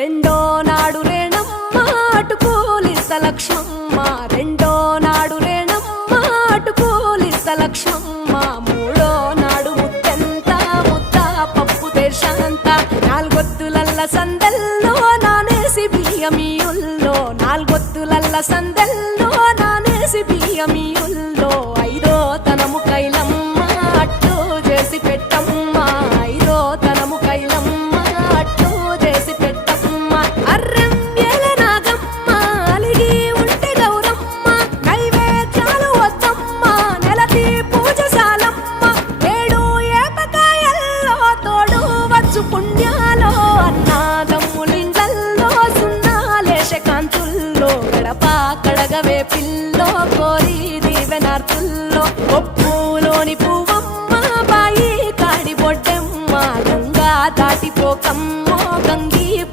రెండో నాడు రేణమ్మ అటు పూలిస్త లక్ష్మమ్మ, రెండో నాడు రేణమ్మ అటు పూలిస్త లక్ష్మమ్మ, మూడో నాడు ముత్తెంత ముద్ద పప్పు దేశంత, నాలుగొత్తులల్ల సందెల్లో నానేసి బియ్యమియుల్లో, నాలుగొత్తులల్ల సందెల్లో నానేసి బియ్యమియుల్లో, ఐదో తనము కైలమ్మ అట్టు చేసి పెట్టమ్మ, ఐదో తనము కైలమ్మ అట్టు చేసి పెట్టమ్మ, అర్రెం ఏల నాగమ్మ అలిగి ఉంటే గౌరమ్మ, నైవేద్యాలు వద్దమ్మ నెలకి పూజశాలమ్మ, ఏడు ఏపకాయల్లో తోడు వచ్చు పుణ్యాలో, అన్నాదమ్ములిండ్లల్లో సున్నాలేశ కాంతుల్లో, గడప కడగవే పిల్లో కోరి దీవెనార్తుల్లో, ఒప్పులోని పువ్వమ్మ బాయి కాడి బొడ్డెమ్మ, గంగా దాటిపోకమ్మ